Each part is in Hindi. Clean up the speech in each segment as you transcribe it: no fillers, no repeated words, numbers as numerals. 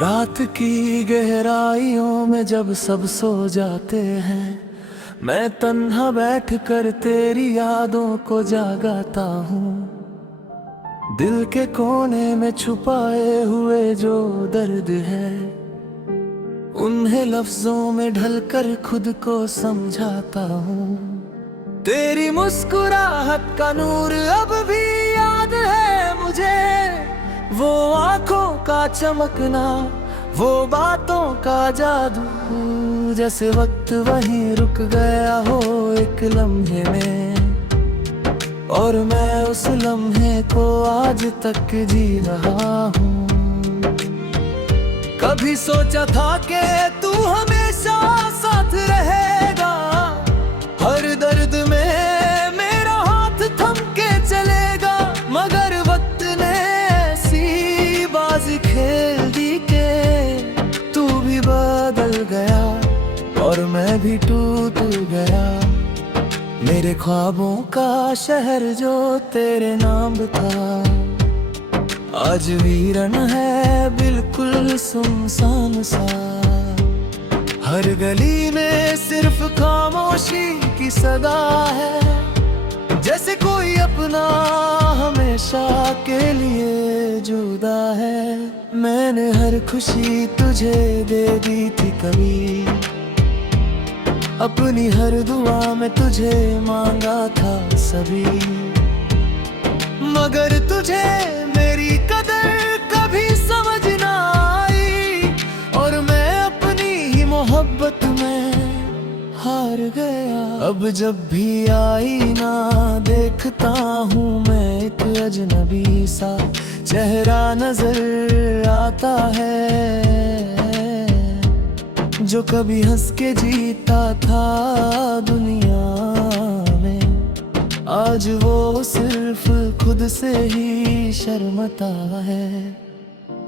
रात की गहराइयों में जब सब सो जाते हैं, मैं तन्हा बैठ कर तेरी यादों को जागाता हूँ। दिल के कोने में छुपाए हुए जो दर्द है, उन्हें लफ्जों में ढलकर खुद को समझाता हूँ। तेरी मुस्कुराहट का नूर अब भी याद है मुझे, वो आंखों का चमकना, वो बातों का जादू। जैसे वक्त वहीं रुक गया हो एक लम्हे में, और मैं उस लम्हे को आज तक जी रहा हूँ। कभी सोचा था कि तू हमेशा साथ रहेगा, हर दर्द में मेरा हाथ थम के चलेगा। मगर वक्त ने ऐसी बाजी खेल दी के तू भी बदल गया और मैं भी टूट गया। मेरे ख्वाबों का शहर जो तेरे नाम था, आज वीरन है बिल्कुल सुनसान सा। हर गली में सिर्फ खामोशी की सदा है, जैसे कोई अपना हमेशा के लिए जुदा है। मैंने हर खुशी तुझे दे दी थी कभी, अपनी हर दुआ में तुझे मांगा था सभी। मगर तुझे मेरी कदर कभी समझ ना आई, और मैं अपनी ही मोहब्बत में हार गया। अब जब भी आईना देखता हूँ मैं एक अजनबी सा चेहरा नजर आता है, जो कभी हंस के जीता था दुनिया में। आज वो सिर्फ खुद से ही शर्मता है।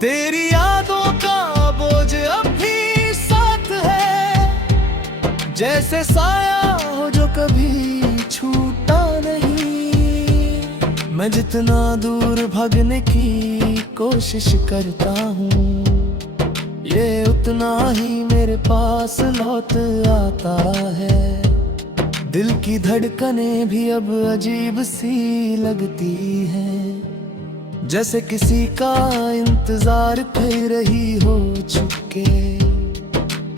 तेरी यादों का बोझ अब भी साथ है, जैसे साया हो जो कभी छूटा नहीं। मैं जितना दूर भागने की कोशिश करता हूँ, ये उतना ही मेरे पास लौट आता है। दिल की धड़कनें भी अब अजीब सी लगती हैं, जैसे किसी का इंतजार कर रही हो चुके।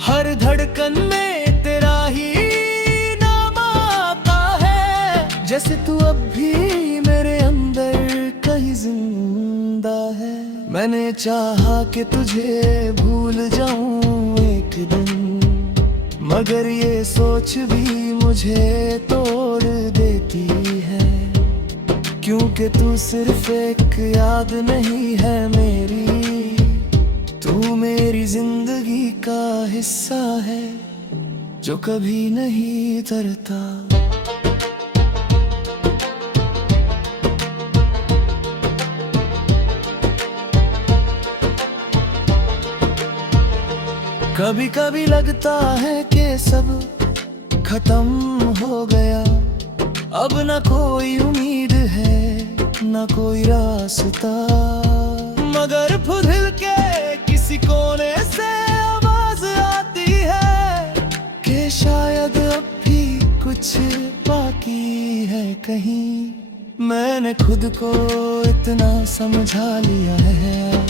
हर धड़कन में तेरा ही नाम आता है, जैसे तू अब भी मेरे अंदर कहीं जिंदा है। मैंने चाहा कि तुझे भूल जाऊं एक दिन, मगर ये सोच भी मुझे तोड़ देती है। क्योंकि तू सिर्फ एक याद नहीं है मेरी, तू मेरी जिंदगी का हिस्सा है जो कभी नहीं तरता। कभी कभी लगता है कि सब खत्म हो गया, अब न कोई उम्मीद है न कोई रास्ता। मगर दिल के किसी कोने से आवाज आती है कि शायद अब भी कुछ बाकी है कहीं। मैंने खुद को इतना समझा लिया है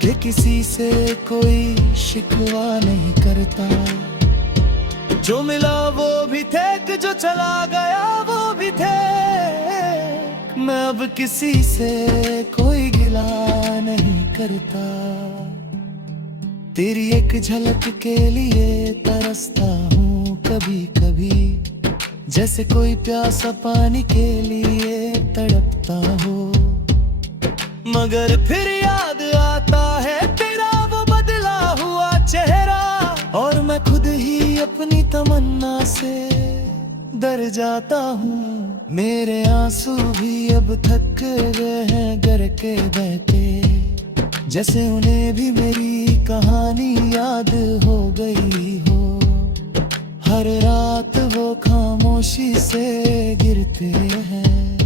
कि किसी से कोई शिकवा नहीं करता। जो मिला वो भी थे, जो चला गया वो भी थे। मैं अब किसी से कोई गिला नहीं करता। तेरी एक झलक के लिए तरसता हूँ कभी कभी, जैसे कोई प्यासा पानी के लिए तड़पता हो। मगर फिर याद आता है तेरा वो बदला हुआ चेहरा, और मैं खुद ही अपनी तमन्ना से डर जाता हूँ। मेरे आंसू भी अब थक गए हैं गर के बहते, जैसे उन्हें भी मेरी कहानी याद हो गई हो। हर रात वो खामोशी से गिरते हैं,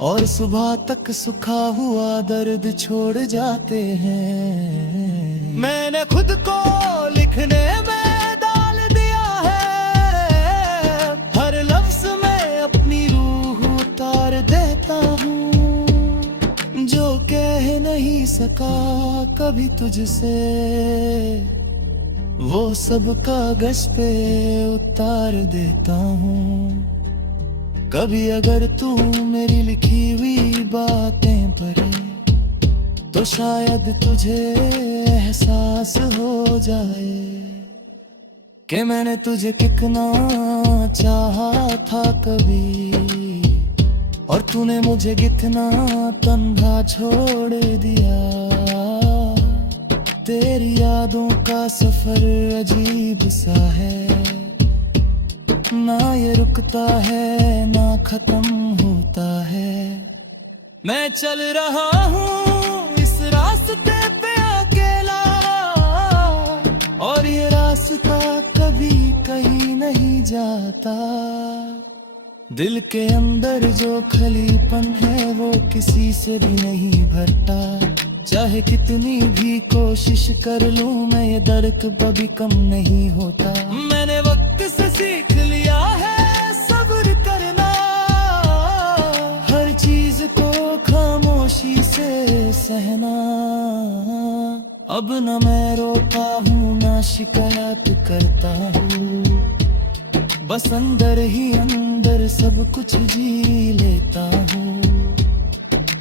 और सुबह तक सूखा हुआ दर्द छोड़ जाते हैं। मैंने खुद को लिखने में डाल दिया है, हर लफ्ज में अपनी रूह उतार देता हूँ। जो कह नहीं सका कभी तुझसे, वो सब कागज पे उतार देता हूँ। कभी अगर तू मेरी लिखी हुई बातें पढ़े, तो शायद तुझे एहसास हो जाए कि मैंने तुझे कितना चाहा था कभी, और तूने मुझे कितना तन्हा छोड़ दिया। तेरी यादों का सफर अजीब सा है, ना ये रुकता है ना खत्म होता है। मैं चल रहा हूँ इस रास्ते पे अकेला, और ये रास्ता कभी कहीं नहीं जाता। दिल के अंदर जो खलीपन है वो किसी से भी नहीं भरता। चाहे कितनी भी कोशिश कर लूं मैं, ये दर्द कभी कम नहीं होता। मैंने वक्त से सीख लिया है सब्र करना, हर चीज को खामोशी से सहना। अब न मैं रोता हूँ ना शिकायत करता हूँ, बस अंदर ही अंदर सब कुछ जी लेता हूँ।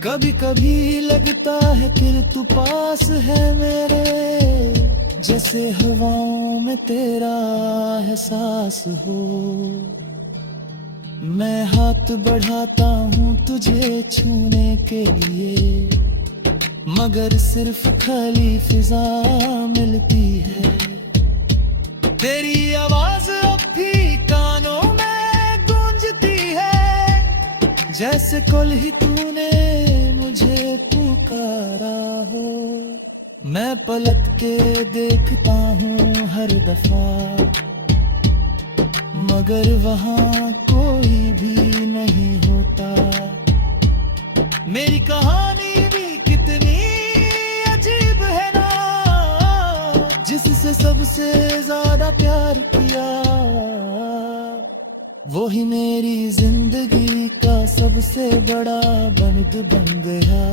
कभी कभी लगता है फिर तू पास है मेरे, जैसे हवाओं में तेरा एहसास हो। मैं हाथ बढ़ाता हूँ तुझे छूने के लिए, मगर सिर्फ खाली फिजा मिलती है। तेरी आवाज अब भी कानों में गूंजती है, जैसे कल ही तूने मुझे पुकारा हो। मैं पलट के देखता हूँ हर दफा, मगर वहाँ कोई भी नहीं होता। मेरी कहानी भी कितनी अजीब है ना, जिससे सबसे ज्यादा प्यार किया, वो ही मेरी जिंदगी का सबसे बड़ा बंद बन गया।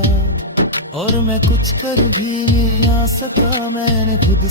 और मैं कुछ कर भी नहीं आ सका, मैंने खुद